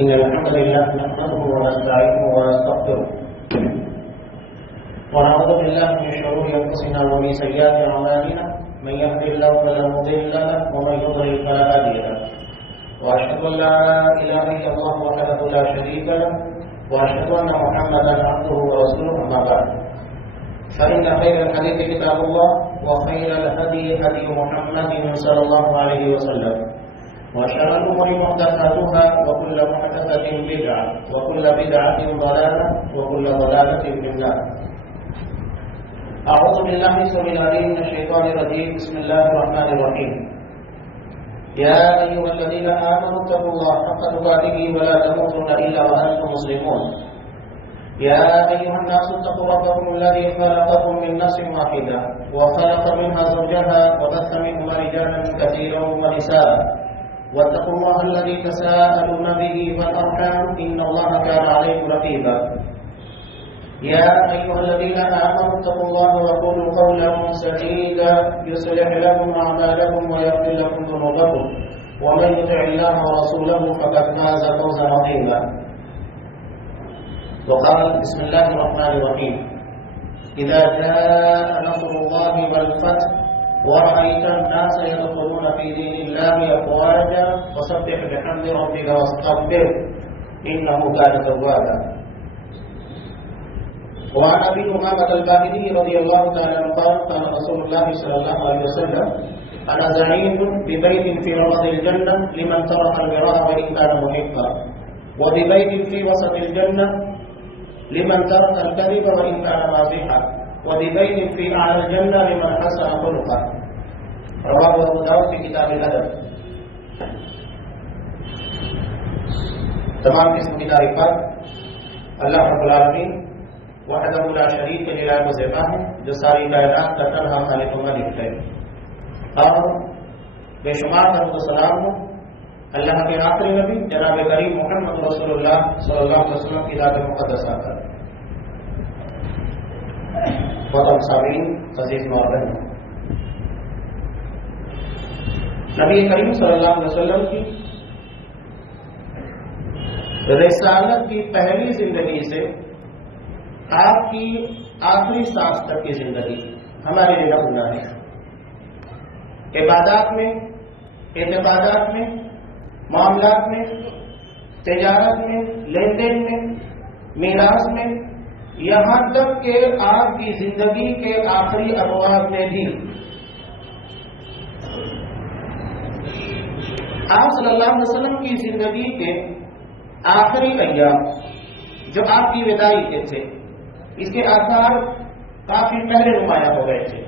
إن الحمد لله نحمده ونستعينه ونستغفره ونعوذ بالله من شرور أنفسنا ومن سيئات أعمالنا من يهده الله فلا مضل له ومن يضلل فلا هادي له وأشهد أن لا إله إلا الله وحده لا شريك له وأشهد أن محمدا عبده ورسوله أما بعد فإن خير الحديث كتاب الله وخير الهدي هدي محمد صلى الله عليه وسلم وشر الأمور محدثاتها وكل محدثة بدعة وكل بدعة ضلالة وكل ضلالة في النار. أعوذ بالله السميع العليم من الشيطان الرجيم. بسم الله الرحمن الرحيم. يا أيها الذين آمنوا اتقوا الله حق تقاته ولا تموتن إلا وأنتم مسلمون. يا أيها الناس اتقوا ربكم الذي خلقكم من نفس واحدة وخلق منها زوجها وبث منهما رجالا كثيرا ونساء واتقوا الله الذي تساءلون به والأرحام إن الله كان عليكم رقيبا. يا أيها الذين آمنوا اتقوا الله وقولوا قولا سديدا يصلح لكم أعمالكم ويغفر لكم ذنوبكم ومن يطع الله ورسوله فقد فاز فوزا عظيما. وقال بسم الله الرحمن الرحيم. إذا جاء نصر الله والفتح ورأيت الناس يدخلون في دين الله أفواجا فسبح بحمد ربك واستغفره إنه كان توابا. وعن أبي أمامة الباهلي رضي الله تعالى عنه قال قال رسول الله صلى الله عليه وسلم أنا زعيم ببيت في روض الجنة لمن ترك المراء وإن كان محقا وببيت في وسط الجنة لمن ترك الكذب وإن كان مازحا وببيت في أعلى الجنة لمن حسن خلقا. رواه أبو داود في كتاب الأدب. تمام قسم کی تعریفات اللہ رب العالمین وحدہ لا شریک کے لائق و زیبا ہے جو ساری کائنات کا تنہا خالق و مالک ہے. اور بے شمار درود و سلام ہو اللہ کے آخری نبی جناب کریم محمد رسول اللہ صلی اللہ علیہ وسلم کی ذات مقدسہ پر. محترم سامعین عزیز محترم، نبی کریم صلی اللہ علیہ وسلم کی رسالت کی پہلی زندگی سے آپ کی آخری سانس تک کی زندگی ہمارے لیے نمونہ ہے. عبادات میں، اعتقادات میں، معاملات میں، تجارت میں، لین دین میں، میراث میں، یہاں تک کہ آپ کی زندگی کے آخری ابواب میں بھی آپ صلی اللہ علیہ وسلم کی زندگی کے آخری ایام جو آپ کی وداعی کے تھے اس کے آثار کافی پہلے نمایاں ہو گئے تھے.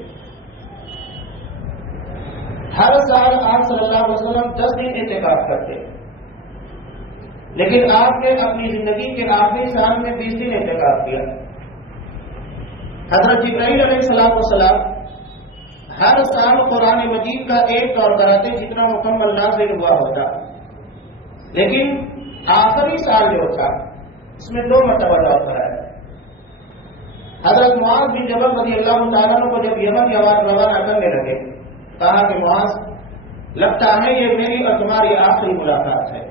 ہر سال آپ صلی اللہ علیہ وسلم 10 دن اعتکاف کرتے، لیکن آپ نے اپنی زندگی کے آخری سال میں 20 دن اعتکاف کیا. حضرت جبرائیل علیہ السلام ہر سال قرآن مجید کا ایک دور کراتے جتنا مکمل نازل ہوا ہوتا، لیکن آخری سال جو تھا اس میں 2 مرتبہ دور کرایا. حضرت معاذ بن جبل رضی اللہ تعالیٰ عنہ کو جب یمن کی آواز روانہ کرنے لگے کہا کہ معاذ لگتا ہے یہ میری اور تمہاری آخری ملاقات ہے.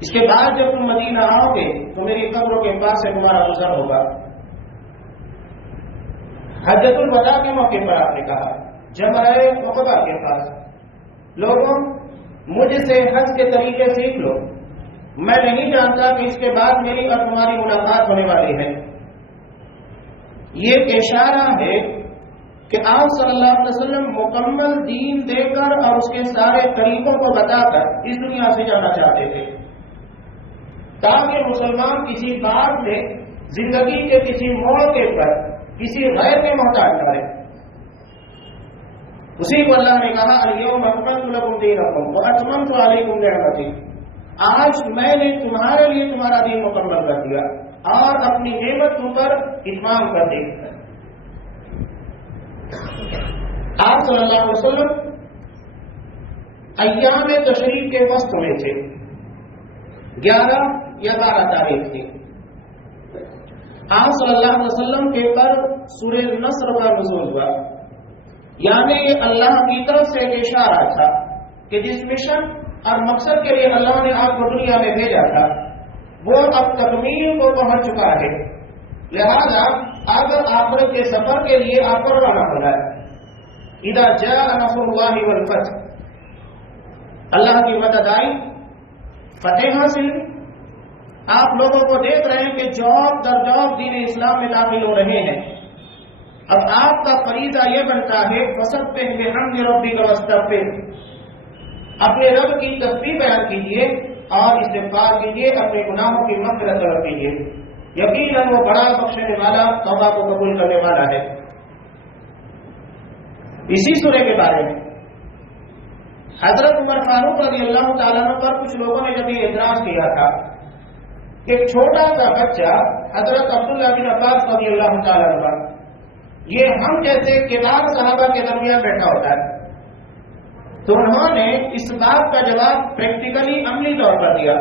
اس کے بعد جب تم مدینہ آؤ گے تو میری قبروں کے پاس سے تمہارا گزر ہوگا. حجۃ الوداع کے موقع پر آپ نے کہا جمرہ عقبہ کے پاس لوگوں مجھ سے حج کے طریقے سیکھ لو، میں نہیں جانتا کہ اس کے بعد میری اور تمہاری ملاقات ہونے والی ہے. یہ اشارہ ہے کہ آپ صلی اللہ علیہ وسلم مکمل دین دے کر اور اس کے سارے طریقوں کو بتا کر اس دنیا سے جانا چاہتے تھے تاکہ مسلمان کسی بات میں زندگی کے کسی موقع پر کسی غیر کے محتاج نہ رہے. اسی کو اللہ نے کہا الیوم اکملت لکم دینکم واتممت علیکم نعمتی، آج میں نے تمہارے لیے تمہارا دین مکمل کر دیا اور اپنی نعمت تم پر اتمام کر دی. آپ صلی اللہ علیہ وسلم ایام تشریق کے وسط میں تھے. 11 یا 12 تاریخ تھی. آپ صلی اللہ علیہ وسلم کے پر سورہ نصر کا نزول ہوا، یعنی یہ اللہ کی طرف سے ایک اشارہ تھا کہ جس مشن اور مقصد کے لیے اللہ نے آپ کو دنیا میں بھیجا تھا وہ اب تکمیل کو پہنچ چکا ہے. لہذا اگر آخرت کے سفر کے لیے آپ کو روانہ ہونا ہے. اذا جاء نصر اللہ والفتح، اللہ کی مدد آئی، فتح حاصل. آپ لوگوں کو دیکھ رہے ہیں کہ جاب در جاب دین اسلام میں داخل ہو رہے ہیں. اب آپ کا فریضہ یہ بنتا ہے فسبح بحمد ربک واستغفر، اپنے رب کی تسبیح بیان کیجیے اور استغفار کیجیے، اپنے گناہوں کی مغفرت طلب کیجیے. یقیناً وہ بڑا بخشنے والا، توبہ کو قبول کرنے والا ہے. اسی سورہ کے بارے میں حضرت عمر فاروق رضی اللہ تعالیٰ عنہ پر کچھ لوگوں نے جب یہ اعتراض کیا تھا کہ ایک چھوٹا سا بچہ حضرت عبداللہ بن عباس رضی اللہ تعالیٰ عنہ یہ ہم جیسے کبار صحابہ کے درمیان بیٹھا ہوتا ہے، تو انہوں نے اس بات کا جواب پریکٹیکلی عملی طور پر دیا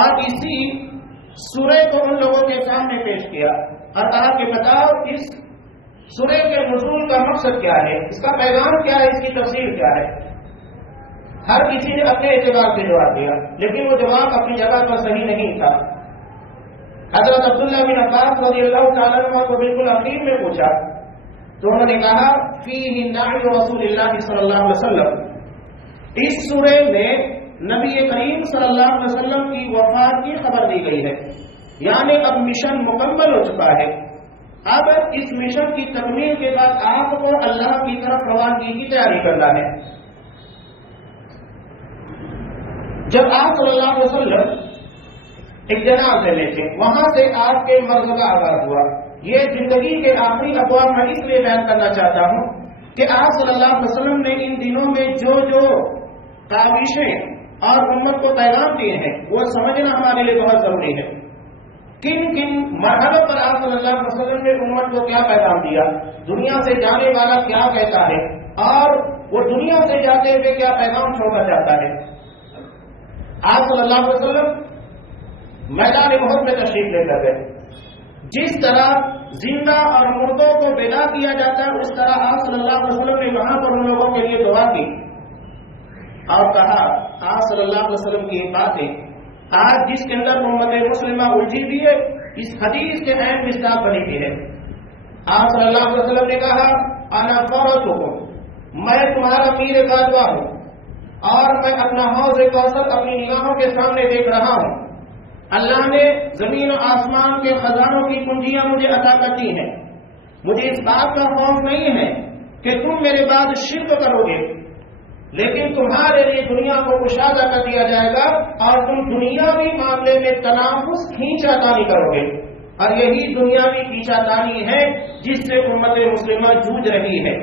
اور اسی سورہ کو ان لوگوں کے سامنے پیش کیا اور کہا کہ بتاؤ اس سورہ کے نزول کا مقصد کیا ہے، اس کا پیغام کیا ہے، اس کی تفسیر کیا ہے. ہر کسی نے اپنے اعتبار سے جواب دیا، لیکن وہ جواب اپنی جگہ پر صحیح نہیں تھا. حضرت عبداللہ بن عباس رضی اللہ تعالیٰ عنہ کو بالکل آخر میں پوچھا تو انہوں نے کہا فیہ نعی رسول اللہ صلی اللہ علیہ وسلم، اس سورہ میں نبی کریم صلی اللہ علیہ وسلم کی وفات کی خبر دی گئی ہے، یعنی اب مشن مکمل ہو چکا ہے. اب اس مشن کی تکمیل کے بعد آپ کو اللہ کی طرف روانگی کی تیاری کرنا ہے. جب آپ صلی اللہ علیہ وسلم ایک جنازے میں تھے، وہاں سے آپ کے مرض کا آغاز ہوا. یہ زندگی کے آخری ابواب میں اس لیے بیان کرنا چاہتا ہوں کہ آپ صلی اللہ علیہ وسلم نے ان دنوں میں جو کاوشیں اور امت کو پیغام دیے ہیں وہ سمجھنا ہمارے لیے بہت ضروری ہے. کن کن مرحلوں پر آپ صلی اللہ علیہ وسلم نے امت کو کیا پیغام دیا، دنیا سے جانے والا کیا کہتا ہے اور وہ دنیا سے جاتے ہوئے کیا پیغام چھوڑ کر جاتا ہے. آپ صلی اللہ علیہ وسلم میدان احد میں تشریف لے کر گئے. جس طرح زندہ اور مردوں کو بیدار کیا جاتا ہے اس طرح آپ صلی اللہ علیہ وسلم نے وہاں پر ان لوگوں کے لیے دعا کی اور کہا آپ صلی اللہ علیہ وسلم کی باتیں آج جس کے اندر امت مسلمہ الجھی بھی ہے اس حدیث کے اہم مصداق بنی ہوئی ہے. آپ صلی اللہ علیہ وسلم نے کہا انا فرطکم، میں تمہارا پیر کاتبہ ہوں اور میں اپنا حوض کوثر اپنی نگاہوں کے سامنے دیکھ رہا ہوں. اللہ نے زمین و آسمان کے خزانوں کی کنجیاں مجھے عطا کر دی ہیں. مجھے اس بات کا خوف نہیں ہے کہ تم میرے بعد شرک کرو گے، لیکن تمہارے لیے دنیا کو کشادہ کر دیا جائے گا اور تم دنیاوی معاملے میں تنافس کھینچا تانی کرو گے، اور یہی دنیاوی کھینچا تانی ہے جس سے امت مسلمہ جوجھ رہی ہے.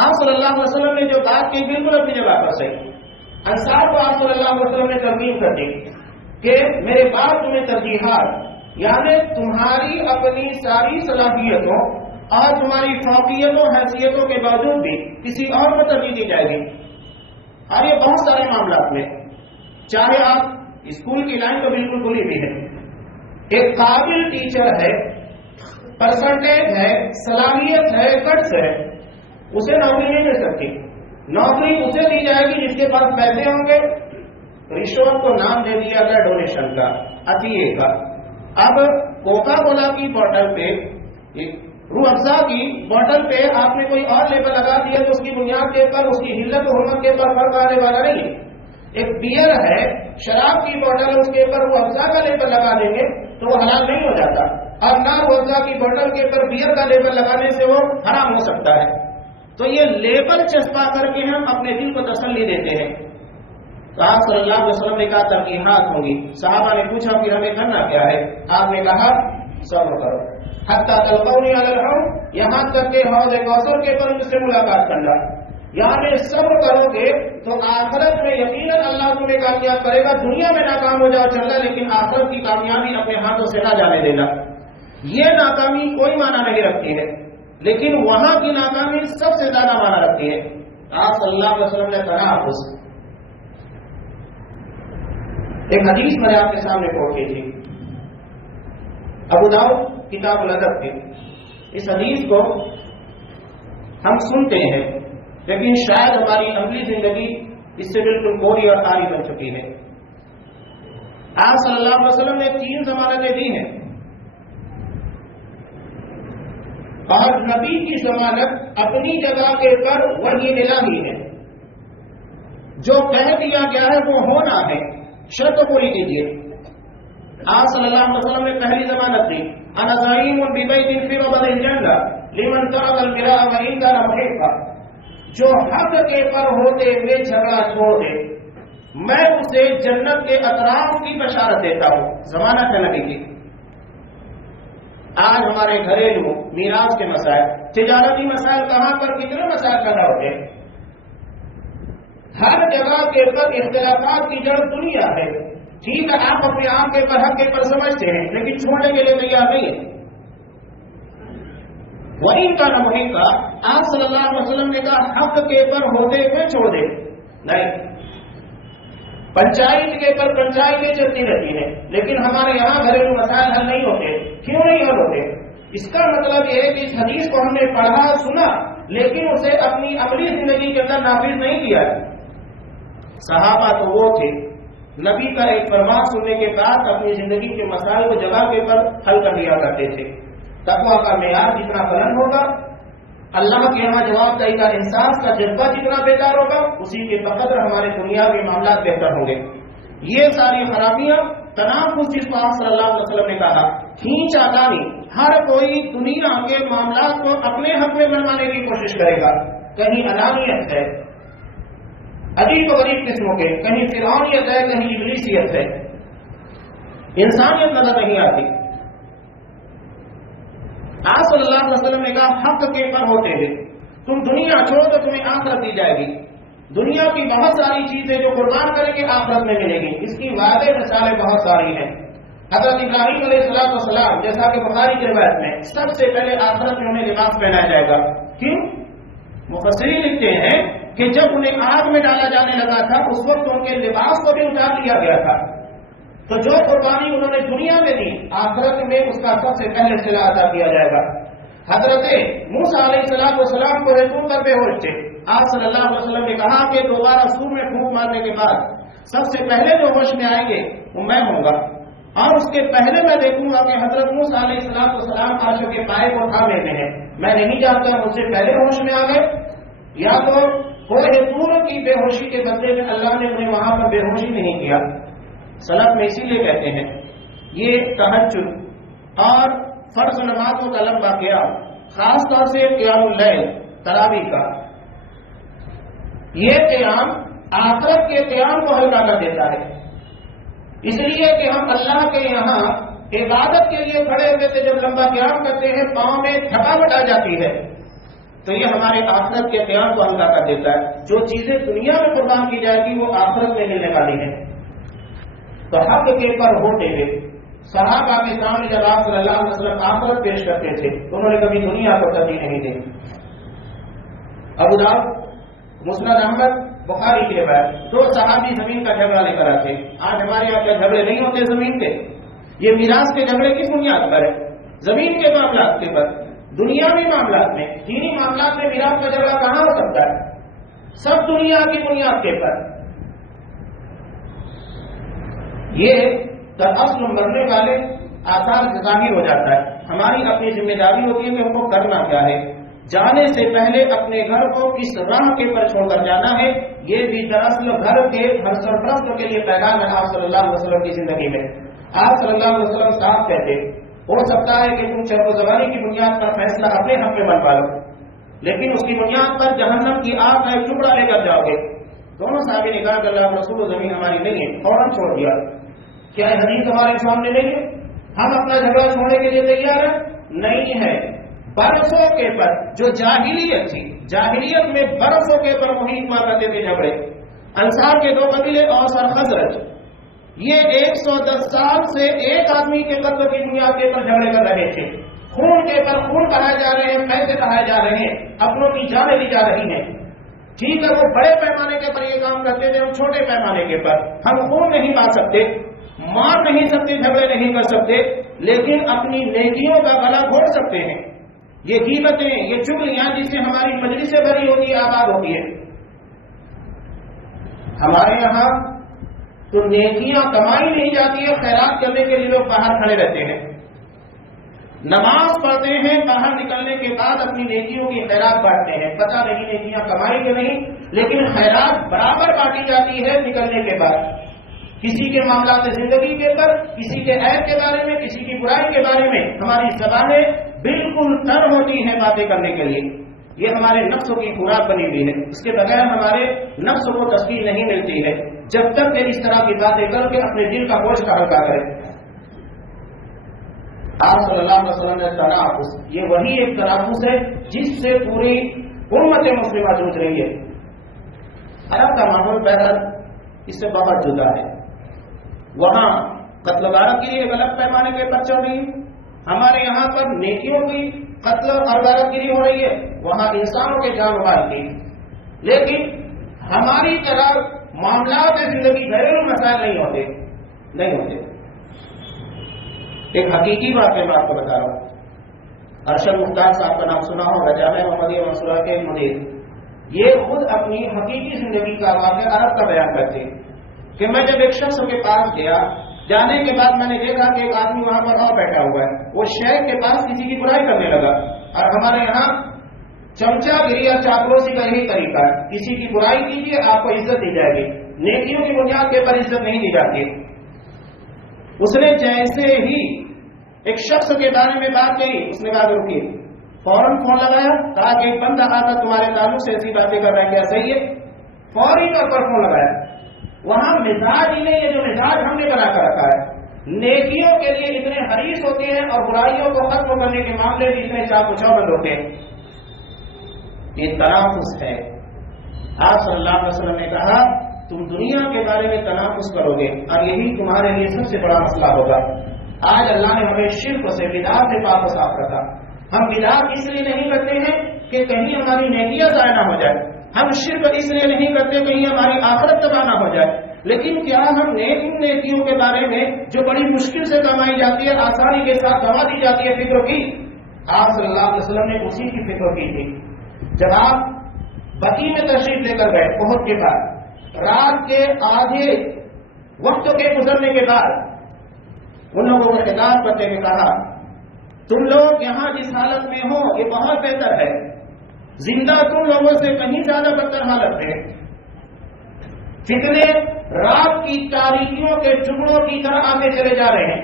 آپ صلی اللہ علیہ وسلم نے جو بات کی بالکل اپنی جگہ پر صحیح. انصار کو آپ صلی اللہ علیہ وسلم نے ترغیب کر دی کہ میرے بعد تمہیں ترجیحات، یعنی تمہاری اپنی ساری صلاحیتوں اور تمہاری فوقیتوں حیثیتوں کے باوجود بھی کسی اور کو ترجیح دی جائے گی. اور یہ بہت سارے معاملات میں، چاہے آپ اسکول کی لائن تو بالکل کھلی ہوئی ہے، ایک قابل ٹیچر ہے، پرسنٹیج ہے، صلاحیت ہے، کٹس ہے، اسے نوکری نہیں مل سکتی. نوکری اسے دی جائے گی جس کے پاس پیسے ہوں گے. رشوت کو نام دے دیا گیا ڈونیشن کا، عطیے کا. اب کوکا کولا کی بوتل پہ، روح افزا کی بوتل پہ آپ نے کوئی اور لیبل لگا دیا تو اس کی بنیاد کے اوپر، اس کی حلت و حرمت کے اوپر فرق آنے والا نہیں. ایک بیئر ہے، شراب کی بوتل ہے، اس کے اوپر روح افزا کا لیبل لگا دیں گے تو وہ حلال نہیں ہو جاتا، اور نہ روح افزا کی بوتل کے اوپر بیئر کا لیبل لگانے سے وہ حرام ہو سکتا ہے. تو یہ لیبل چسپا کر کے ہم اپنے دل کو تسلی دیتے ہیں. تو آپ صلی اللہ علیہ وسلم نے کہا ترجیحات ہوں گی. صحابہ نے پوچھا پھر ہمیں کرنا کیا ہے؟ آپ نے کہا صبر کرو حتی تلقونی علی الحوض، یہاں تک کہ حوض کوثر کے پر مجھ سے ملاقات کرنا. یعنی صبر کرو گے تو آخرت میں یقیناً اللہ تمہیں کامیاب کرے گا. دنیا میں ناکام ہو جاؤ چل رہا، لیکن آخرت کی کامیابی اپنے ہاتھوں سے نہ جانے دینا. یہ ناکامی کوئی معنی نہیں رکھتی ہے، لیکن وہاں کی ناکامی سب سے زیادہ معنی رکھتی ہے. آپ صلی اللہ علیہ وسلم نے تنافس، ایک حدیث میں آپ کے سامنے کوٹ کی تھی، ابو داؤد کتاب الادب کی. اس حدیث کو ہم سنتے ہیں لیکن شاید ہماری عملی زندگی اس سے بالکل کوری اور آری بن چکی ہے۔ آپ صلی اللہ علیہ وسلم نے 3 ضمانتیں دی ہیں، اور نبی کی ضمانت اپنی جگہ کے پر وحی الہی ہے۔ جو کہہ دیا گیا ہے وہ ہونا ہے، شرط پوری کیجیے۔ آپ صلی اللہ علیہ وسلم نے پہلی ضمانت دی، انا زعیم ببیت فی ربض الجنہ لمن ترک القراء وان کان محقا، جو حق کے پر ہوتے ہوئے جھگڑا چھوڑ دے میں اسے جنت کے اطراف کی بشارت دیتا ہوں۔ ضمانت ہے نبی کی۔ آج ہمارے گھریلو میراث کے مسائل، تجارتی مسائل کہاں پر کتنے مسائل پیدا ہوتے ہیں۔ ہر جگہ کے پر اختلافات کی جڑ دنیا ہے۔ ٹھیک ہے، آپ اپنے آپ کے پر حق کے پر سمجھتے ہیں، لیکن چھوڑنے کے لیے تیار نہیں ہے۔ وہی کا نمونی کا آپ صلی اللہ علیہ وسلم نے کہا حق کے پر ہوتے ہوئے چھوڑ دے نہیں۔ پنچایت کے پر پنچایتیں چلتی رہتی ہیں، لیکن ہمارے یہاں گھریلو مسائل حل نہیں ہوتے۔ کیوں نہیں حل ہوتے؟ اس کا مطلب یہ ہے کہ اس حدیث کو ہم نے پڑھا سنا، لیکن اسے اپنی عملی زندگی کے اندر نافذ نہیں کیا۔ صحابہ تو وہ تھے نبی کا ایک فرمان سننے کے بعد اپنی زندگی کے مسائل کو جگہ کے پر حل کر لیا کرتے تھے۔ تقویٰ کا معیار جتنا بلند ہوگا، اللہ کے یہاں جواب دہی کا احساس کا جذبہ جتنا بہتر ہوگا، اسی کے بقدر ہمارے دنیاوی معاملات بہتر ہوں گے۔ یہ ساری خرابیاں تنافس جس کو آپ صلی اللہ علیہ وسلم نے کہا، کھینچا تانی، ہر کوئی دنیا کے معاملات کو اپنے حق میں بنوانے کی کوشش کرے گا۔ کہیں انانیت ہے، عجیب و غریب قسموں کے، کہیں فرعونیت ہے، کہیں ابلیسیت ہے، انسانیت نظر نہیں آتی۔ آپ صلی اللہ علیہ وسلم نے کہا حق کے پر ہوتے ہیں تم دنیا چھوڑو تو تمہیں آخرت دی جائے گی۔ دنیا کی بہت ساری چیزیں جو قربان کریں گے آخرت میں ملے گی، اس کی واضح مثالیں بہت ساری ہیں۔ حضرت ابراہیم علیہ السلام جیسا کہ بخاری کی روایت میں سب سے پہلے آخرت میں انہیں لباس پہنایا جائے گا۔ کیوں؟ مفسرین لکھتے ہیں کہ جب انہیں آگ میں ڈالا جانے لگا تھا اس وقت ان کے لباس کو بھی اتار لیا گیا تھا۔ تو جو قربانی انہوں نے دنیا میں دی، آخرت میں اس کا سب سے پہلے صلہ ادا کیا جائے گا۔ حضرت موسیٰ علیہ السلام کو رسول پر بے ہوش تھے۔ آپ صلی اللہ علیہ وسلم نے کہا کہ دوبارہ سور میں پھونک مارنے کے بعد سب سے پہلے جو ہوش میں آئیں گے وہ میں ہوں گا، اور اس کے پہلے میں دیکھوں گا کہ حضرت موسیٰ علیہ السلام عرش کے پائے کو تھامے ہوئے ہیں۔ میں نہیں جانتا مجھ سے پہلے ہوش میں آ گئے یا تو کوئی طور کی بے ہوشی کے بدلے میں اللہ نے انہیں وہاں پر بے ہوشی نہیں کیا۔ سلف میں اسی لیے کہتے ہیں یہ تہجد اور فرض نمازوں کا لمبا قیام، خاص طور سے قیام اللیل تراویح کا، یہ قیام آخرت کے قیام کو ہلکا کر دیتا ہے۔ اس لیے کہ ہم اللہ کے یہاں عبادت کے لیے کھڑے ہوئے تھے، جب لمبا قیام کرتے ہیں پاؤں میں تھکاوٹ آ جاتی ہے، تو یہ ہمارے آخرت کے قیام کو ہلکا کر دیتا ہے۔ جو چیزیں دنیا میں قربان کی جائے گی وہ آخرت میں ملنے والی ہیں۔ تو حق کے پر ہوتے ہوئے صحابہ کے سامنے جب آپ صلی اللہ علیہ وسلم آخرت پیش کرتے تھے تو انہوں نے کبھی دنیا کو ترجیح نہیں دی۔ ابو داؤد، مسند احمد، بخاری کی روایت، 2 صحابی زمین کا جھگڑا لے کر آتے۔ آج ہمارے یہاں کیا جھگڑے نہیں ہوتے زمین کے؟ یہ میراث کے جھگڑے کس بنیاد پر ہے؟ زمین کے معاملات کے پر۔ دنیاوی معاملات میں، دینی معاملات میں میراث کا جھگڑا کہاں ہو سکتا ہے؟ سب دنیا کی بنیاد کے پر۔ یہ دراصل مرنے والے آثار سے ظاہر ہو جاتا ہے۔ ہماری اپنی ذمہ داری ہوتی ہے کہ ہم کو کرنا کیا ہے، جانے سے پہلے اپنے گھر کو کس راہ کے پر چھوڑ کر جانا ہے۔ یہ بھی دراصل گھر کے ہر سرپرست کے لیے پیغام ہے آپ صلی اللہ علیہ وسلم کی زندگی میں۔ آپ صلی اللہ علیہ وسلم صاحب کہتے ہو سکتا ہے کہ تم شرط و زبانی کی بنیاد پر فیصلہ اپنے حق میں بنوا لو، لیکن اس کی بنیاد پر جہنم کی آگ کا ایک ٹکڑا لے کر جاؤ گے۔ دونوں صحابی نے کہا کہ اللہ رسول زمین ہماری نہیں ہے، فوراً چھوڑ دیا۔ کیا یہ حدیث ہمارے سامنے نہیں ہے؟ ہم اپنا جھگڑا چھوڑنے کے لیے تیار ہیں؟ نہیں ہے۔ برسوں کے پر جو جاہلیت تھی، جاہلیت میں برسوں کے پر محیط ہوا کرتے تھے جھگڑے۔ انصار کے 2 قبیلے اوس اور خزرج، یہ 110 سال سے ایک آدمی کے قتل کی بنیاد کے پر جھگڑے کر رہے تھے۔ خون کے پر خون بہائے جا رہے ہیں، پیسے بہائے جا رہے ہیں، اپنوں کی جانیں لی جا رہی ہیں۔ ٹھیک ہے، وہ بڑے پیمانے کے پر یہ کام کرتے تھے، ہم چھوٹے پیمانے کے پر۔ ہم خون نہیں پا سکتے، مار نہیں سکتے، جھگڑے نہیں کر سکتے، لیکن اپنی نیکیوں کا گلا گھونٹ سکتے ہیں۔ یہ غیبتیں، یہ چغلیاں جس سے ہماری مجلسیں بھری ہوتی ہے، آباد ہوتی ہے. ہمارے یہاں تو نیکیاں کمائی نہیں جاتی ہے، خیرات کرنے کے لیے لوگ باہر کھڑے رہتے ہیں، نماز پڑھتے ہیں، باہر نکلنے کے بعد اپنی نیکیوں کی خیرات بانٹتے ہیں. پتہ نہیں نیکیاں کمائی کہ نہیں، لیکن خیرات برابر بانٹی جاتی ہے نکلنے کے بعد. کسی کے معاملات زندگی کے اوپر، کسی کے عیب کے بارے میں، کسی کی برائی کے بارے میں ہماری زبانیں بالکل تر ہوتی ہیں باتیں کرنے کے لیے. یہ ہمارے نفس کی خوراک بنی ہوئی ہے. اس کے بغیر ہمارے نفس کو تسکین نہیں ملتی ہے جب تک کہ اس طرح کی باتیں کر کے اپنے دل کا گوشت ہلکا کرے. آپ صلی اللہ علیہ وسلم نے تنافس، یہ وہی ایک تنافس ہے جس سے پوری امت مسلمہ جوجھ رہی ہے. عرب کا ماحول بہرحال اس سے بہت جدا ہے. وہاں قتل غارت کے لیے غلط پیمانے کے پر چل رہی ہے. ہمارے یہاں پر نیکیوں کی قتل اور غارت گیری ہو رہی ہے، وہاں انسانوں کے جان مال کی. لیکن ہماری طرح معاملات زندگی گھریلو مسائل نہیں ہوتے. ایک حقیقی واقعہ میں آپ کو بتا رہا ہوں. ارشد مختار صاحب کا نام سنا ہوگا، جامعہ محمدیہ منصورہ کے مدیر. یہ خود اپنی حقیقی زندگی کا واقعہ عرب کا بیان کرتے ہیں کہ میں جب ایک شخص کے پاس گیا، جانے کے بعد میں نے دیکھا کہ ایک آدمی وہاں پر اور بیٹھا ہوا ہے. وہ شیخ کے پاس کسی کی برائی کرنے لگا. اور ہمارے یہاں چمچا گری اور چاپلوسی کا یہی طریقہ ہے، کسی کی برائی کیجیے آپ کو عزت دی جائے گی، نیکیوں کی بنیاد کے پر عزت نہیں دی جاتی. اس نے جیسے ہی ایک شخص کے بارے میں بات کہی، اس نے کہا رکیے، فوراً فون لگایا، کہا کہ ایک بندہ آتا تمہارے تعلق سے ایسی باتیں کر رہا ہے، کیا صحیح ہے؟ فوری طور پر فون لگایا. وہاں مزاج ہی نہیں، یہ جو مزاج ہم نے بنا کر رکھا ہے، نیکیوں کے لیے اتنے حریص ہوتے ہیں اور برائیوں کو ختم کرنے کے معاملے میں اتنے چاق و چوبند ہوتے ہیں. یہ تنافس ہے. آپ صلی اللہ علیہ وسلم نے کہا تم دنیا کے بارے میں تنافس کرو گے اور یہی تمہارے لیے سب سے بڑا مسئلہ ہوگا. آج اللہ نے ہمیں شرک سے، بدعات سے پاک و صاف رکھا. ہم بدعات اس لیے نہیں کرتے ہیں کہ کہیں ہماری نیکیاں ضائع نہ ہو جائے، ہم شرک اس لیے نہیں کرتے کہیں ہماری آخرت تباہ نہ ہو جائے. لیکن کیا ہم نے ان نیکیوں کے بارے میں جو بڑی مشکل سے کمائی جاتی ہے، آسانی کے ساتھ کما دی جاتی ہے، فکر کی؟ آپ صلی اللہ علیہ وسلم نے اسی کی فکر کی تھی. جب آپ بقی میں تشریف لے کر گئے احد کے بعد، رات کے آدھے وقت کے گزرنے کے بعد ان لوگوں کو خطاب کرتے ہوئے کہا تم لوگ یہاں جس حالت میں ہو یہ بہت بہتر ہے، زندہ تم لوگوں سے کہیں زیادہ بدتر حالت ہے. فتنے رات کی تاریکیوں کے ٹکڑوں کی طرح آتے چلے جا رہے ہیں.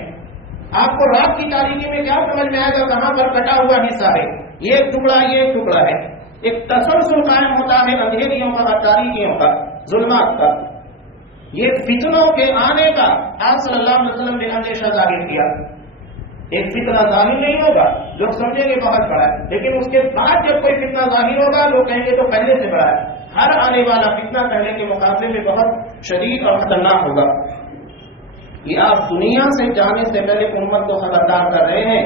آپ کو رات کی تاریکی میں کیا سمجھ میں آئے گا؟ کہاں پر کٹا ہوا حصہ ہے، یہ ایک ٹکڑا ہے. ایک تسلسل قائم ہوتا ہے اندھیریوں کا، تاریکیوں کا، ظلمات کا. یہ فتنوں کے آنے کا آپ صلی اللہ علیہ وسلم نے اندیشہ ظاہر کیا. ایک فتنہ ظاہر نہیں ہوگا، لوگ سمجھیں گے بہت بڑا ہے، لیکن اس کے بعد جب کوئی فتنہ ظاہر ہوگا لوگ کہیں گے تو پہلے سے بڑا ہے. ہر آنے والا فتنہ پہلے کے مقابلے میں بہت شدید اور خطرناک ہوگا. یہ آپ دنیا سے جانے سے پہلے امت کو خبردار کر رہے ہیں،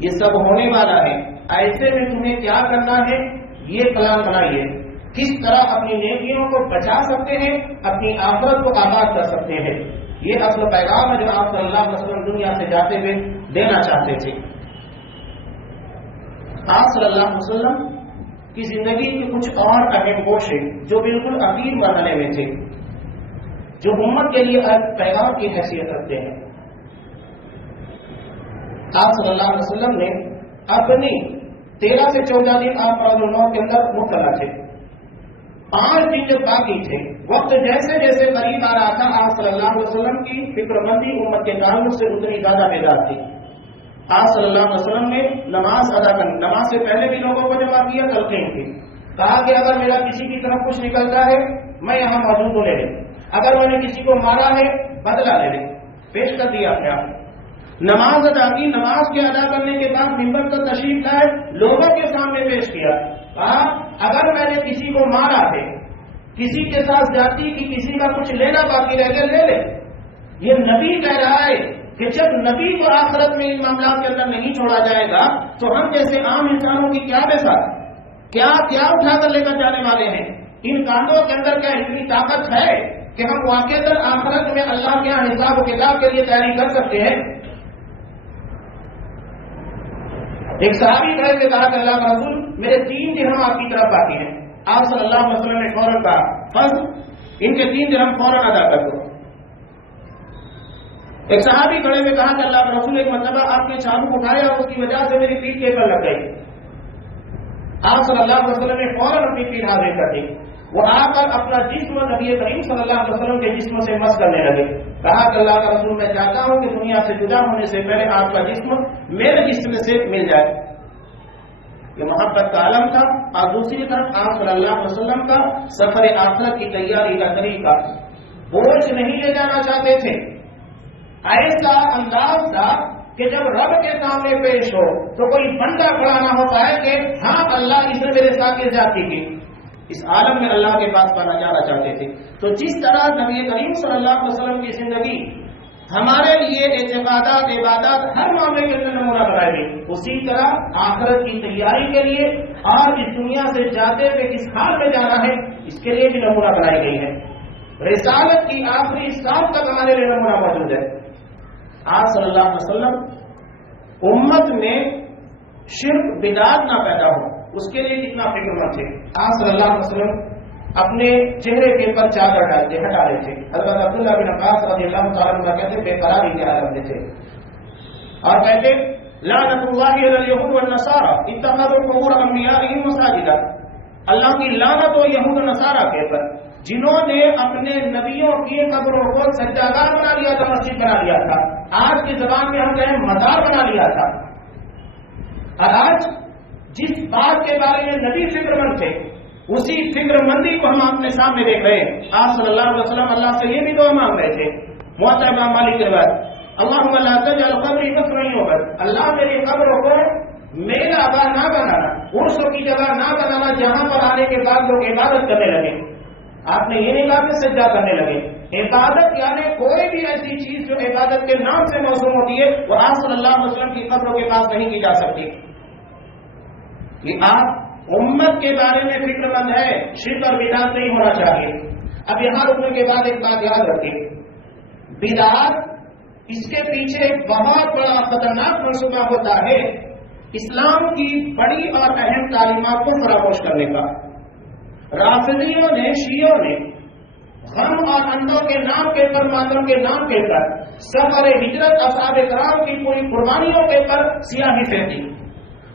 یہ سب ہونے والا ہے. ایسے میں تمہیں کیا کرنا ہے، یہ پلان بنائیے، کس طرح اپنی نیکیوں کو بچا سکتے ہیں، اپنی آخرت کو آباد کر سکتے ہیں. یہ اصل پیغام ہے جو آپ صلی اللہ علیہ وسلم دنیا سے جاتے ہوئے دینا چاہتے تھے. آپ صلی اللہ علیہ وسلم کی زندگی کے کچھ اور اہم گوشے جو بالکل اخیر مرحلے میں تھے، جو امت کے لیے پیغام کی حیثیت رکھتے ہیں. آپ صلی اللہ علیہ وسلم نے اپنی 13 سے 14 دن آپ مرض کے اندر مبتلا تھے. 5 دن جب باقی تھے، وقت جیسے جیسے قریب آ رہا تھا، آپ صلی اللہ علیہ وسلم کی فکر مندی امت کے تعلق سے اتنی زیادہ بیدار تھی. آپ صلی اللہ علیہ وسلم نے نماز ادا کرنی، نماز سے پہلے بھی لوگوں کو جمع کیا، تلقین کی. کہا کہ اگر میرا کسی کی طرف کچھ نکلتا ہے میں یہاں موجود ہوں، لے لیں. اگر میں نے کسی کو مارا ہے بدلہ لے لیں. پیش کر دیا اپنے آپ. نماز ادا کی، نماز کے ادا کرنے کے بعد منبر پر تشریف لائے، لوگوں کے سامنے پیش کیا. کہا اگر میں نے کسی کو مارا ہے، کسی کے ساتھ زیادتی کی، کسی کا کچھ لینا باقی رہ گیا، لے لے. یہ نبی کہہ رہا ہے کہ جب نبی کو آخرت میں ان معاملات کے اندر نہیں چھوڑا جائے گا تو ہم جیسے عام انسانوں کی کیا بسات، کیا اٹھا کر لے کر جانے والے ہیں. ان کانوں کے اندر کیا اتنی طاقت ہے کہ ہم واقعتاً آخرت میں اللہ کے یہاں حساب و کتاب کے لیے تیاری کر سکتے ہیں؟ ایک صحابی کھڑے سے کہا کہ اللہ کا رسول میرے 3 درہم آپ کی طرف باقی ہیں. آپ صلی اللہ علیہ وسلم نے فوراً کہا فرض ان کے 3 درہم فوراً ادا کر دو. ایک صحابی کھڑے سے کہا کہ اللہ کا رسول ایک مرتبہ آپ نے چابک اٹھایا اور اس کی وجہ سے میری پیٹھ کے پر لگ گئی. آپ صلی اللہ علیہ وسلم نے فوراً اپنی پیٹھ حاضر کر دی. وہ آ کر اپنا جسم نبی کریم صلی اللہ علیہ وسلم کے جسم سے مس کرنے لگے. کہا کہ اللہ کا رسول میں چاہتا ہوں کہ دنیا سے جدا ہونے سے پہلے آپ کا جسم میرے جسم سے مل جائے. یہ محبت کا عالم تھا. اور دوسری طرف آپ صلی اللہ علیہ وسلم کا سفر آخرت کی تیاری کا طریقہ. بوجھ نہیں لے جانا چاہتے تھے. ایسا انداز تھا کہ جب رب کے سامنے پیش ہو تو کوئی بندہ کھڑا نہ ہو پائے کہ ہاں اللہ اس نے میرے ساتھ زیادتی کی. اس عالم میں اللہ کے پاس پانا جانا چاہتے تھے. تو جس طرح نبی کریم صلی اللہ علیہ وسلم کی زندگی ہمارے لیے اعتقادات عبادات ہر معاملے کے اندر نمونہ بنائے گئی، اسی طرح آخرت کی تیاری کے لیے اور اس دنیا سے جاتے ہوئے کس حال میں جانا ہے اس کے لیے بھی نمونہ بنائی گئی ہے. رسالت کی آخری سانس تک ہمارے لیے نمونہ موجود ہے. آپ صلی اللہ علیہ وسلم امت میں شرک بدعت نہ پیدا ہو اس کے لیے کتنا فکر مند تھے. آپ صلی اللہ علیہ وسلم اپنے چہرے کے اوپر چادر ڈالتے ہٹا رہے تھے. حضرت عبداللہ بن عباس رضی اللہ تعالیٰ عنہ کہتے بے قراری کے عالم میں تھے اور کہتے لعنت اللہ علی الیہود والنصارى اتخذوا قبور انبیائہم مساجدا. اللہ کی لعنت ہو یہود و نصارہ کے اوپر جنہوں نے اپنے نبیوں کی قبروں کو سجدہ بنا لیا تھا، مسجد بنا لیا تھا. آج کی زبان میں ہم کہیں مزار بنا لیا تھا. اور آج جس بات کے بارے میں نبی فکر مند تھے اسی فکر مندی کو ہم اپنے سامنے دیکھ رہے ہیں. آپ صلی اللہ علیہ وسلم اللہ سے یہ بھی دعا مانگ رہے تھے. موطا امام مالک کے روایت اللہم لا تجعل قبری مثوى يعبد. اللہ میری قبر کو میلہ آبا نہ بنانا، عرسوں کی جگہ نہ بنانا جہاں پر آنے کے بعد لوگ عبادت کرنے لگے. آپ نے یہ نہیں کہا کہ سجدہ کرنے لگے. عبادت یعنی کوئی بھی ایسی چیز جو عبادت کے نام سے موسوم ہوتی ہے وہ آپ صلی اللہ علیہ وسلم کی قبروں کے پاس نہیں کی جا سکتی. یہ آپ امت کے بارے میں فکر مند ہے، شرک اور بدعت نہیں ہونا چاہیے. اب یہاں رکنے کے بعد ایک بات یاد رکھیں، بدعت اس کے پیچھے ایک بہت بڑا خطرناک منصوبہ ہوتا ہے اسلام کی بڑی اور اہم تعلیمات کو فراموش کرنے کا. رافضیوں نے، شیعوں نے غم اور اندوں کے نام کے پر، ماتم کے نام کے پر، سفر ہجرت اصحاب کرام کی پوری قربانیوں کے پر سیاہی پھینکی.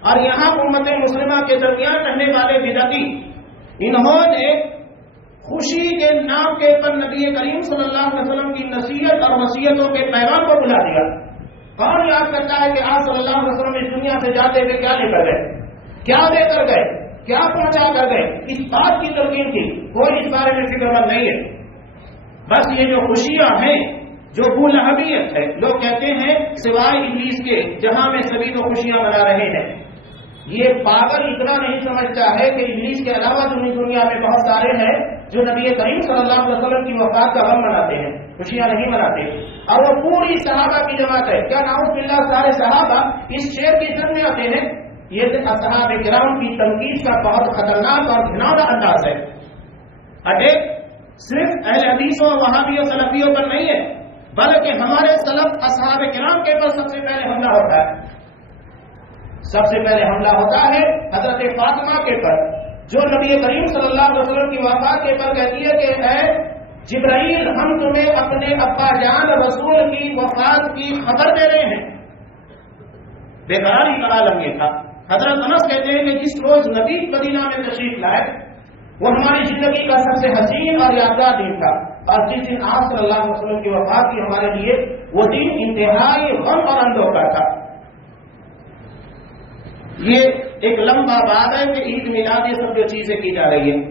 اور یہاں امت مسلمہ کے درمیان رہنے والے بدعتی انہوں نے خوشی کے نام کے پر نبی کریم صلی اللہ علیہ وسلم کی نصیحت اور وصیتوں کے پیغام کو بلا دیا. کون یاد کرتا ہے کہ آپ صلی اللہ علیہ وسلم اس دنیا سے جاتے ہوئے کیا لے کر گئے، کیا دے کر گئے، کیا پہنچا کر گئے؟ اس بات کی تلقین کی کوئی اس بارے میں فکر مند نہیں ہے. بس یہ جو خوشیاں ہیں، جو بولہبیت ہے، لوگ کہتے ہیں سوائے ابلیس کے جہاں میں سبھی تو خوشیاں منا رہے ہیں. یہ پاگل اتنا نہیں سمجھتا ہے کہ ابلیس کے علاوہ دنیا میں بہت سارے ہیں جو نبی کریم صلی اللہ علیہ وسلم کی وفات کا غم مناتے ہیں، خوشیاں نہیں مناتے. اور وہ پوری صحابہ کی جماعت ہے. کیا نعوذ باللہ سارے صحابہ اس شعر کی زد میں آتے ہیں؟ یہ اصحاب کرام کی تنقید کا بہت خطرناک اور گھناؤنا انداز ہے. اٹیک صرف اہل حدیثوں وہابیوں سلفیوں پر نہیں ہے بلکہ ہمارے سلف اصحاب کرام کے پر سب سے پہلے حملہ ہوتا ہے. سب سے پہلے حملہ ہوتا ہے حضرت فاطمہ کے پر، جو نبی کریم صلی اللہ علیہ وسلم کی وفات کے پر کہتی ہے کہ اے جبرائیل ہم تمہیں اپنے ابا جان رسول کی وفات کی خبر دے رہے ہیں. بے قراری کا عالم یہ تھا. حضرت انس کہتے ہیں کہ جس روز نبی مدینہ میں تشریف لائے وہ ہماری زندگی کا سب سے حسین اور یادگار دن تھا، اور جس دن آپ صلی اللہ علیہ وسلم کی وفات کی ہمارے لیے وہ دن انتہائی غم اور اندوہ کا تھا. یہ ایک لمبا بات ہے کہ عید میلاد یہ سب جو چیزیں کی جا رہی ہیں،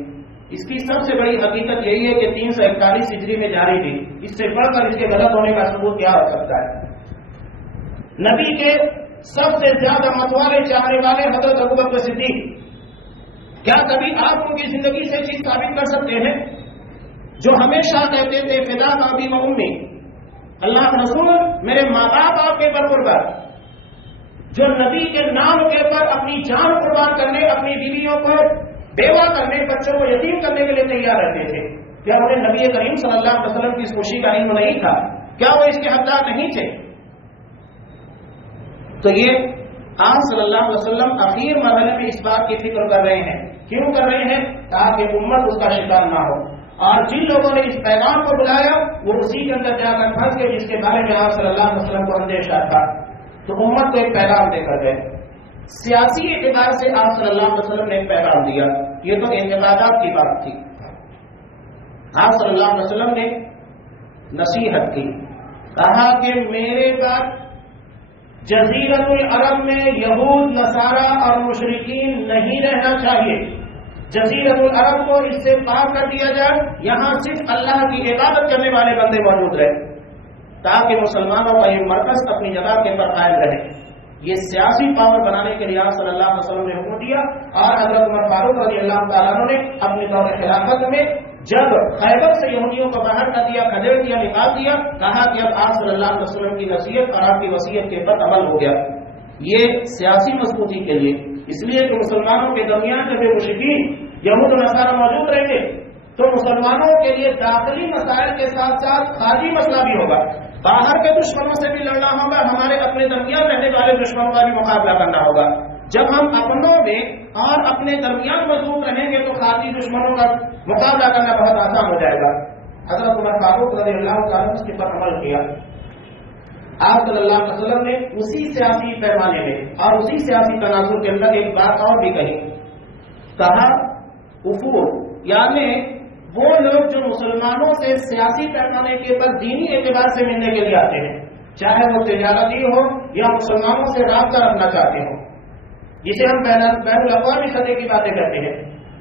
اس کی سب سے بڑی حقیقت یہی ہے کہ 341 ہجری میں جاری تھی. اس سے بڑھ کر اس کے غلط ہونے کا ثبوت کیا ہو سکتا ہے؟ نبی کے سب سے زیادہ متوالے چاہنے والے حضرت ابوبکر صدیق، کیا کبھی آپ ان کی زندگی سے چیز ثابت کر سکتے ہیں؟ جو ہمیشہ کہتے تھے فدا ابی و امی، اللہ رسول میرے ماں باپ آپ کے پر قربان، جو نبی کے نام کے پر اپنی جان قربان کرنے، اپنی بیویوں کو بیوہ کرنے، بچوں کو یتیم کرنے کے لیے تیار رہتے تھے. کیا انہیں نبی کریم صلی اللہ علیہ وسلم کی اس خوشی کا علم نہیں تھا؟ کیا وہ اس کے حقدار نہیں تھے؟ تو یہ آپ صلی اللہ علیہ وسلم اخیر مرحلے میں اس بات کی فکر کر رہے ہیں. کیوں کر رہے ہیں؟ تاکہ امت اس کا شکار نہ ہو. اور جن لوگوں نے اس پیغام کو بلایا وہ اسی کے اندر جا کر پھنس گئے جس کے بارے میں آپ صلی اللہ علیہ وسلم کو اندیشہ تھا. تو امت کو ایک پیغام دے کر گئے. سیاسی اعتبار سے آپ صلی اللہ علیہ وسلم نے ایک پیغام دیا. یہ تو انتخابات کی بات تھی. آپ صلی اللہ علیہ وسلم نے نصیحت کی, کہا کہ میرے بعد جزیرت العرب میں یہود نصارہ اور مشرکین نہیں رہنا چاہیے. جزیرت العرب کو اس سے پاک کر دیا جائے, یہاں صرف اللہ کی عبادت کرنے والے بندے موجود رہے تاکہ مسلمانوں کا یہ مرکز اپنی جگہ کے پر قائم رہے. یہ سیاسی پاور بنانے کے لیے آپ صلی اللہ علیہ وسلم نے حکم دیا. اور حضرت عمر فاروق رضی اللہ تعالیٰ عنہ نے اپنے دور خلافت میں جب خیبر سے یہودیوں کو باہر کر دیا, کھدیڑ دیا, نکال دیا, کہا کہ اب آپ صلی اللہ علیہ وسلم کی نصیحت اور آپ کی وصیت کے پر عمل ہو گیا. یہ سیاسی مضبوطی کے لیے, اس لیے کہ مسلمانوں کے درمیان جب مشرکین یہود و نصارہ موجود رہیں گے تو مسلمانوں کے لیے داخلی مسائل کے ساتھ ساتھ خارجی مسئلہ بھی ہوگا. باہر کے دشمنوں سے بھی لڑنا ہوگا, ہمارے اپنے درمیان رہنے والے دشمنوں کا بھی مقابلہ کرنا ہوگا. جب ہم اپنوں میں اور اپنے درمیان مضبوط رہیں گے تو خارجی دشمنوں کا مقابلہ کرنا بہت آسان ہو جائے گا. حضرت عمر فاروق رضی اللہ تعالیٰ عنہ اس کے پر عمل کیا. آپ صلی اللہ علیہ وسلم نے اسی سیاسی پیمانے میں اور اسی سیاسی تناظر کے اندر ایک بات اور بھی کہی. کہا وفود یعنی وہ لوگ جو مسلمانوں سے سیاسی پیمانے کے پر دینی اعتبار سے ملنے کے لیے آتے ہیں, چاہے وہ تجارتی ہو یا مسلمانوں سے رابطہ رکھنا چاہتے ہوں, جسے ہم بین الاقوامی سطح کی باتیں کرتے ہیں,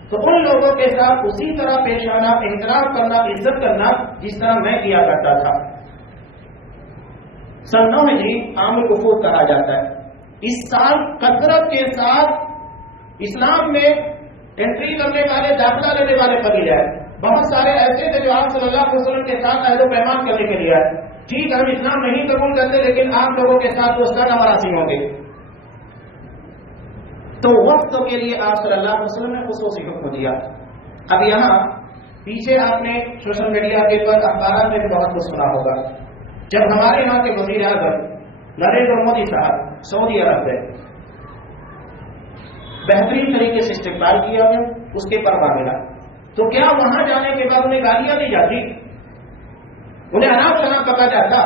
تو ان لوگوں کے ساتھ اسی طرح پیش آنا, احترام کرنا, عزت کرنا جس طرح میں کیا کرتا تھا. سن 9 ہجری عام الوفود کہا جاتا ہے. اس سال کثرت کے ساتھ اسلام میں انٹری کرنے والے, داخلہ لینے والے پڑی جائے. بہت سارے ایسے تھے جو آپ صلی اللہ علیہ وسلم کے ساتھ عہد و پیمان کرنے کے لیے آئے. ٹھیک, ہم اسلام نہیں قبول کرتے لیکن آپ لوگوں کے ساتھ وہ سارا مراسم ہوں گے. تو وقت کے لیے آپ صلی اللہ علیہ وسلم نے خصوصی حکم دیا. اب یہاں پیچھے آپ نے سوشل میڈیا کے پر اخبارات میں بھی بہت کچھ سنا ہوگا. جب ہمارے یہاں کے وزیر اعظم نریندر مودی صاحب سعودی عرب گئے, بہترین طریقے سے استقبال کیا گیا, اس کے پر ملا, تو کیا وہاں جانے کے بعد انہیں گالیاں دی جاتی, انہیں اناج شراب پکا جاتا؟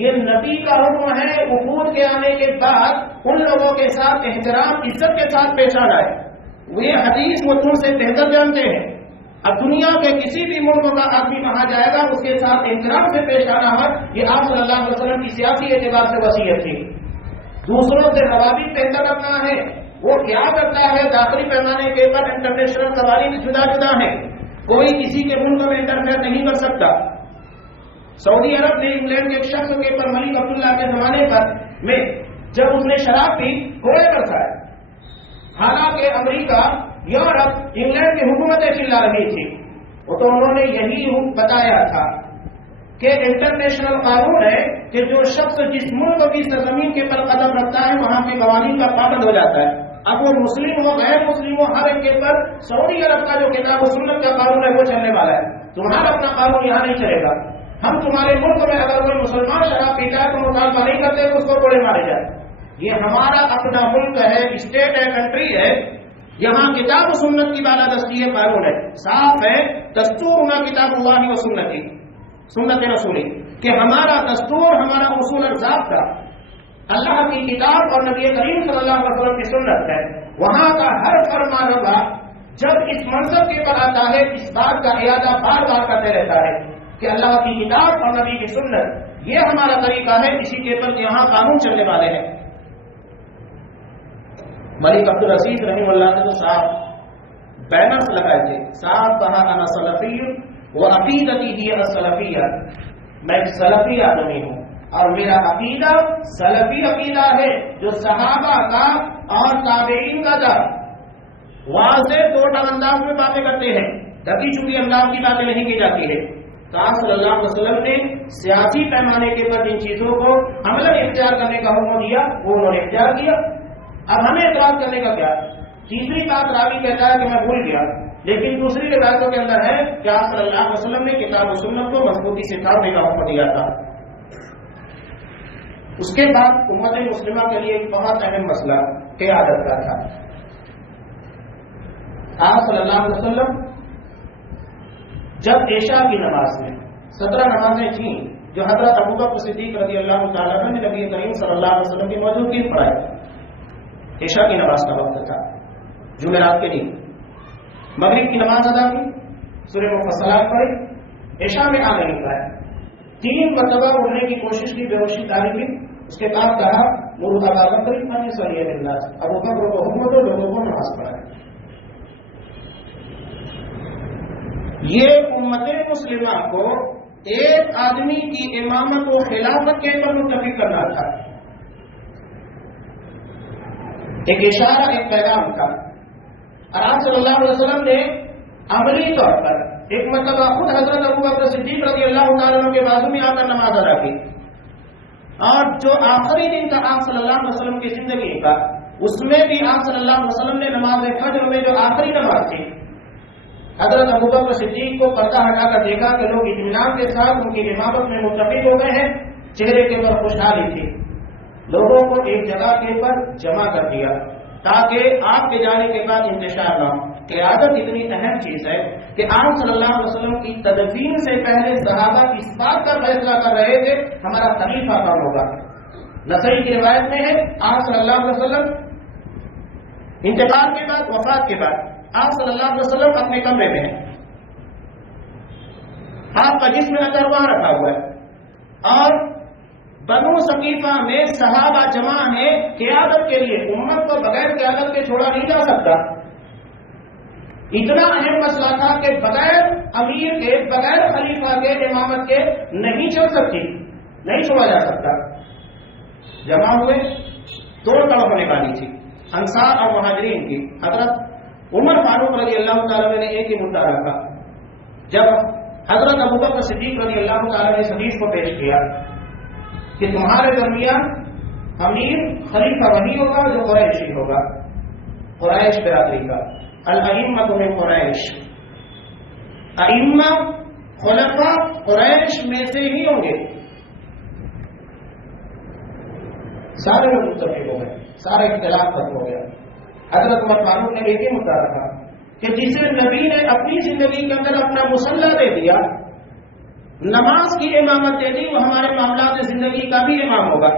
یہ نبی کا حکم ہے وفود کے آنے کے بعد ان لوگوں کے ساتھ احترام, عزت کے ساتھ پیش آنا ہے. وہ حدیث وہ تم سے بہتر جانتے ہیں. اب دنیا کے کسی بھی ملک کا آدمی وہاں جائے گا, اس کے ساتھ احترام سے پیش آنا ہے. یہ آپ صلی اللہ علیہ وسلم کی سیاسی اعتبار سے وصیت تھی. دوسروں سے روابط بہتر رکھنا ہے. وہ کیا کرتا ہے داخلی پیمانے کے پر انٹرنیشنل قوانین جدا جدا ہیں, کوئی کسی کے ملک میں انٹرفیئر نہیں کر سکتا. سعودی عرب نے انگلینڈ کے ایک شخص کے پر ملک عبداللہ کے زمانے پر میں جب اس نے شراب پی کوڑے برسائے, حالانکہ امریکہ, یورپ, انگلینڈ کی حکومتیں چلا رہی تھی. وہ تو انہوں نے یہی بتایا تھا کہ انٹرنیشنل قانون ہے کہ جو شخص جس ملک کی سرزمین کے پر قدم رکھتا ہے وہاں کے قوانین کا پابند ہو جاتا ہے. اب وہ مسلم ہو غیر مسلم ہو, ہر ایک کے پر سعودی عرب کا جو کتاب و سنت کا قانون ہے وہ چلنے والا ہے. تمہارا اپنا قانون یہاں نہیں چلے گا. ہم تمہارے ملک میں اگر کوئی مسلمان شراب پیتا ہے تو مطالبہ نہیں کرتے تو اس کو کوڑے مارے جائے. یہ ہمارا اپنا ملک ہے, اسٹیٹ ہے, کنٹری ہے. یہاں کتاب و سنت کی بالادستی ہے, قانون ہے, صاف ہے. دستور ہونا کتاب اللہ و سنتی, سنت رسولی, کہ ہمارا دستور, ہمارا اصول اور ضابطہ اللہ کی کتاب اور نبی کریم صلی اللہ علیہ وسلم کی سنت ہے. وہاں کا ہر فرما روا جب اس منصب کے پر آتا ہے اس بات کا اعادہ بار بار کرتے رہتا ہے کہ اللہ کی کتاب اور نبی کی سنت یہ ہمارا طریقہ ہے, اسی کے پر یہاں قانون چلنے والے ہیں. ملک عبدالعزیز رحمہ اللہ نے تو صاحب بینرز لگائے تھے, صاحب کہا انا سلفی و عقیدتی ہی السلفیہ, میں سلفی آدمی ہوں اور میرا عقیدہ سلفی عقیدہ ہے جو صحابہ کا اور تابعین کا تھا. واضح دو ٹنگ انداز میں باتیں کرتے ہیں, ڈھکی چھپی انداز کی باتیں نہیں کی جاتی ہے. کہا صلی اللہ علیہ وسلم نے سیاسی پیمانے کے پر جن چیزوں کو عملاً اختیار کرنے کا حکم دیا وہ انہوں نے اختیار کیا. اب ہمیں اعتراض کرنے کا کیا؟ تیسری بات راوی کہتا ہے کہ میں بھول گیا, لیکن دوسری روایتوں کے اندر ہے کہ آپ صلی اللہ علیہ وسلم نے کتاب و سنت کو مضبوطی سے تھامنے کا حکم دیا تھا. اس کے بعد امت مسلمہ کے لیے ایک بہت اہم مسئلہ قیادت کا تھا. آپ صلی اللہ علیہ وسلم جب عشاء کی نماز میں 17 نمازیں تھیں جو حضرت ابوبکر صدیق رضی اللہ تعالیٰ عنہ نے نبی کریم صلی اللہ علیہ وسلم کی موجودگی میں پڑھائی. عشاء کی نماز کا وقت تھا جمعرات کے دن. مغرب کی نماز ادا کی, سورہ مفصلات پڑھی, عشاء میں آ نہیں پائے. 3 مرتبہ اڑنے کی کوشش کی, بے ہوشی طاری کی. اس کے بعد کہا مروا ابا بکر ان یصلی بالناس, ابوبکر کو حکم دو لوگوں کو نماز پڑھائیں. یہ امت مسلمہ کو ایک آدمی کی امامت و خلافت کے پر متفق کرنا تھا. ایک اشارہ, ایک پیغام تھا. اور آپ صلی اللہ علیہ وسلم نے عملی طور پر ایک مرتبہ خود حضرت ابوبکر صدیق رضی اللہ تعالیٰ عنہ کے بازو میں آ کر نماز ادا کی. اور جو آخری دن تھا آپ صلی اللہ علیہ وسلم کی زندگی کا, اس میں بھی آپ صلی اللہ علیہ وسلم نے نماز فجر میں جو آخری نماز تھی, حضرت ابوبکر صدیق کو پردہ ہٹا کر دیکھا کہ لوگ اطمینان کے ساتھ ان کی امامت میں متفق ہو گئے ہیں. چہرے کے اوپر خوشحالی تھی. لوگوں کو ایک جگہ کے اوپر جمع کر دیا تاکہ آپ کے جانے کے بعد انتشار نہ ہو. قیادت اتنی اہم چیز ہے کہ آپ صلی اللہ علیہ وسلم کی تدفین سے پہلے صحابہ اس بات کا فیصلہ کر رہے تھے ہمارا خلیفہ کون ہوگا. نسائی کی روایت میں ہے آپ صلی اللہ علیہ وسلم انتقال کے بعد, وفات کے بعد آپ صلی اللہ علیہ وسلم اپنے کمرے میں ہیں. آپ کا جسم اندر وہاں رکھا ہوا ہے اور بنو ثقیفہ میں صحابہ جمع ہیں قیادت کے لیے. امت کو بغیر قیادت کے چھوڑا نہیں جا سکتا. اتنا اہم مسئلہ تھا کہ بغیر امیر کے, بغیر خلیفہ کے, امامت کے نہیں چل سکتی, نہیں چھوڑا جا سکتا. جمع ہوئے, 2 طرف ہونے والی تھی, انصار اور مہاجرین کی. حضرت عمر فاروق رضی اللہ تعالیٰ نے ایک ہی مدعا رکھا. جب حضرت ابوبکر صدیق رضی اللہ تعالیٰ نے اس حدیث کو پیش کیا کہ تمہارے درمیان امیر خلیفہ وہی ہوگا جو قریشی ہوگا, قریش برادری کا. الائمہ من قریش, ائمہ خلفاء قریش میں سے ہی ہوں گے. سارے لوگ متفق ہو گئے, سارے اختلاف ختم ہو گیا. حضرت عمر فاروق نے ایک ہی مدعا رکھا کہ جسے نبی نے اپنی زندگی کے اندر اپنا مسلح دے دیا, نماز کی امامت دے دی, وہ ہمارے معاملات زندگی کا بھی امام ہوگا.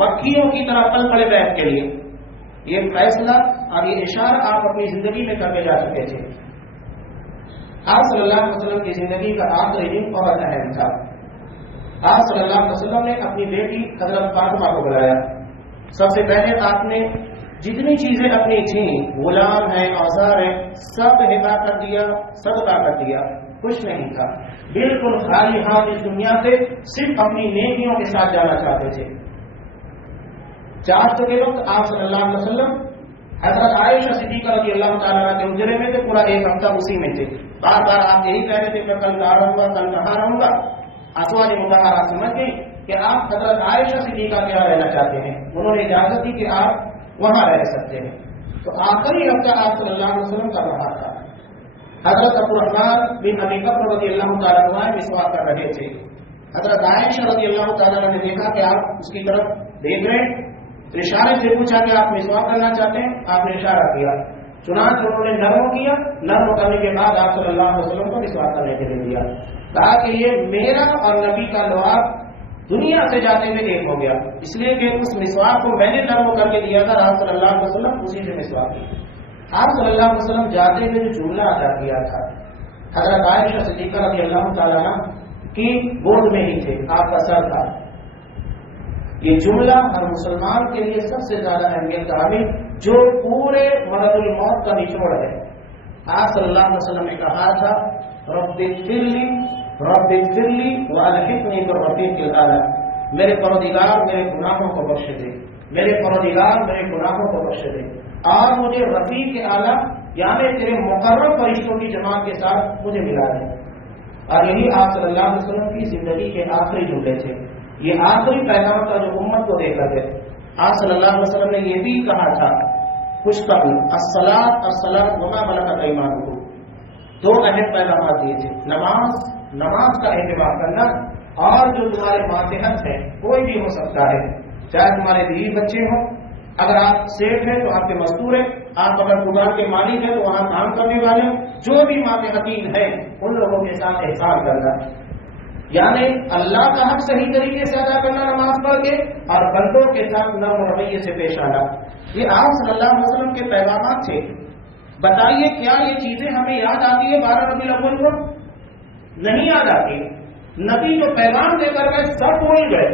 مکیوں کی طرح پل پڑے بیٹھ کے لیے یہ فیصلہ اور یہ اشارہ آپ اپنی زندگی میں کر کے جا چکے تھے. آپ صلی اللہ علیہ وسلم کی زندگی کا آخری دن بہت اہم تھا. آپ صلی اللہ علیہ وسلم نے اپنی بیٹی حضرت فاطمہ کو بلایا. سب سے پہلے آپ نے جتنی چیزیں اپنی تھیں, غلام ہیں, اوزار ہیں, سب ہبا کر دیا, صدقہ کر دیا. کچھ نہیں تھا, بالکل خالی ہاتھ اس دنیا سے صرف اپنی نیکیوں کے ساتھ جانا چاہتے تھے. چاشت کے وقت آپ صلی اللہ علیہ وسلم حضرت عائشہ صدیقہ رضی اللہ تعالیٰ عنہ کے حجرے میں تھے. پورا 1 ہفتہ اسی میں تھے. بار بار آپ یہی کہہ رہے تھے میں کل کہاں رہوں گا, کل کہاں رہوں گا. ازواج مطہرات سمجھ گئی کہ آپ حضرت عائشہ صدیقہ کے یہاں رہنا چاہتے ہیں. انہوں نے اجازت دی کہ آپ وہاں رہ سکتے ہیں. تو آخری ہفتہ آپ صلی اللہ علیہ وسلم کا رہا تھا. حضرت عبدالرحمن بن ابی بکر رضی اللہ تعالیٰ عنہ مسواک کر رہے تھے. حضرت عائشہ رضی اللہ تعالیٰ عنہ نے دیکھا کہ آپ اس کی طرف دیکھ رہے ہیں, تو اشارے سے پوچھا کہ آپ مسواک کرنا چاہتے ہیں. آپ نے اشارہ کیا, چنانچہ انہوں نے نرم کیا. نرم کرنے کے بعد آپ صلی اللہ علیہ وسلم کو مسواک کرنے کے لیے دیا. کہا کہ یہ میرا اور نبی کا لعاب دنیا سے جاتے ہوئے ایک ہو گیا, اس لیے کہ اس مسواک کو میں نے نرم کر کے دیا تھا. آپ صلی اللہ علیہ وسلم اسی سے مسواک کی. آپ صلی اللہ علیہ وسلم جاتے ہوئے جو جملہ ادا کیا تھا, حضرت عائشہ صدیقہ رضی اللہ تعالیٰ عنہ کی گود میں ہی تھے, آپ کا سر تھا. یہ جملہ ہر مسلمان کے لیے سب سے زیادہ اہمیت کا حامل, جو پورے مرض الموت کا نچوڑ ہے. آپ صلی اللہ علیہ وسلم نے کہا تھا رب اغفر لی والحقنی بالرفیق الاعلی, میرے پروردگار میرے گناہوں کو بخش دے, میرے پروردگار میرے گناہوں کو بخش دے اور مجھے رفیق اعلی یعنی تیرے مقرر فرشتوں کی جماعت کے ساتھ مجھے ملا دے. اور یہی آپ صلی اللہ علیہ وسلم کی زندگی کے آخری جملے تھے. یہ آخری پیغام تھا جو امت کو دے کر گئے. آپ صلی اللہ علیہ وسلم نے یہ بھی کہا تھا کچھ قبل الصلاۃ وما ملکت ایمانکم, 2 اہم پیغامات دیے تھے. نماز کا اہتمام کرنا اور جو تمہارے ماتحت ہیں کوئی بھی ہو سکتا ہے، چاہے تمہارے بیوی بچے ہوں، اگر آپ سیٹ ہیں تو آپ کے مزدور ہیں، آپ اگر دکان کے مالک ہیں تو وہاں کام کرنے والے، جو بھی ماتحتین ہیں ان لوگوں کے ساتھ احسان کرنا، یعنی اللہ کا حق صحیح طریقے سے ادا کرنا نماز پڑھ کے، اور بندوں کے ساتھ نرم رویے سے پیش آنا۔ یہ آپ صلی اللہ علیہ وسلم کے پیغامات تھے۔ بتائیے کیا یہ چیزیں ہمیں یاد آتی ہے 12 ربیع الاول کو؟ نہیں یاد آتی۔ نبی جو پیغام دے کر گئے سب بھول گئے،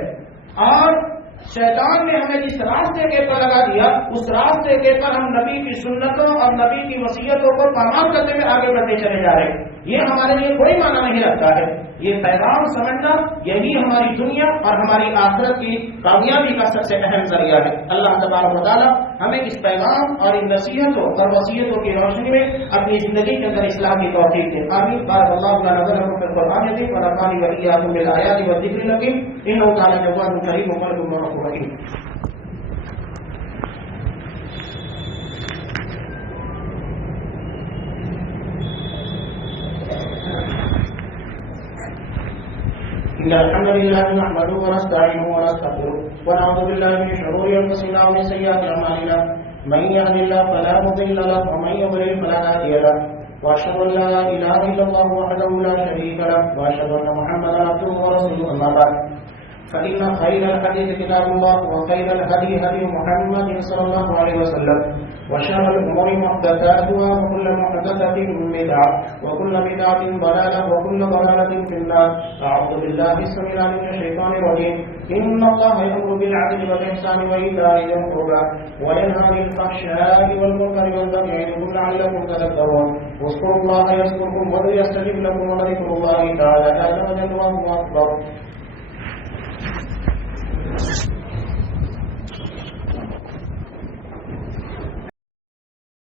اور شیطان نے ہمیں جس راستے کے پر لگا دیا اس راستے کے پر ہم نبی کی سنتوں اور نبی کی وصیتوں کو پامال کرتے ہوئے آگے بڑھتے چلے جا رہے ہیں۔ یہ ہمارے لیے کوئی معنی نہیں رکھتا ہے۔ یہ پیغام سمجھنا یہی ہماری دنیا اور ہماری آخرت کی کامیابی کا سب سے اہم ذریعہ ہے۔ اللہ تبارک و تعالی ہمیں اس پیغام اور ان نصیحتوں اور وصیتوں کی روشنی میں اپنی زندگی کے اندر اصلاح کی توفیق دے۔ آمین۔ بارک اللہ لنا ولکم فی القرآن العظیم ونفعني وإياكم بالآیات والذکر الحکیم إنه كان جواد کریم وقلب غفور رحیم۔ إن الحمد لله نحمده ونستعينه ونستغفره ونعوذ بالله من شرور أنفسنا ومن سيئات أعمالنا من يهد الله فلا مضل له ومن يضلل فلا هادي له وأشهد أن لا إله إلا الله وحده لا شريك له وأشهد أن محمدا عبده ورسوله أما بعد فإن خير الحديث كتاب الله وخير الهدي هدي محمد صلى الله عليه وسلم وشر الأمور محدثاتها وكل محدثة بدعة وكل بدعة ضلالة وكل ضلالة في النار أعوذ بالله السميع العليم من الشيطان الرجيم إن الله يأمر بالعدل والإحسان وإيتاء ذي القربى وينهى عن الفحشاء والمنكر والبغي يعظكم لعلكم تذكرون واذكروا الله يذكركم ويستجب لكم ولذكر الله تعالى أعلم والله أكبر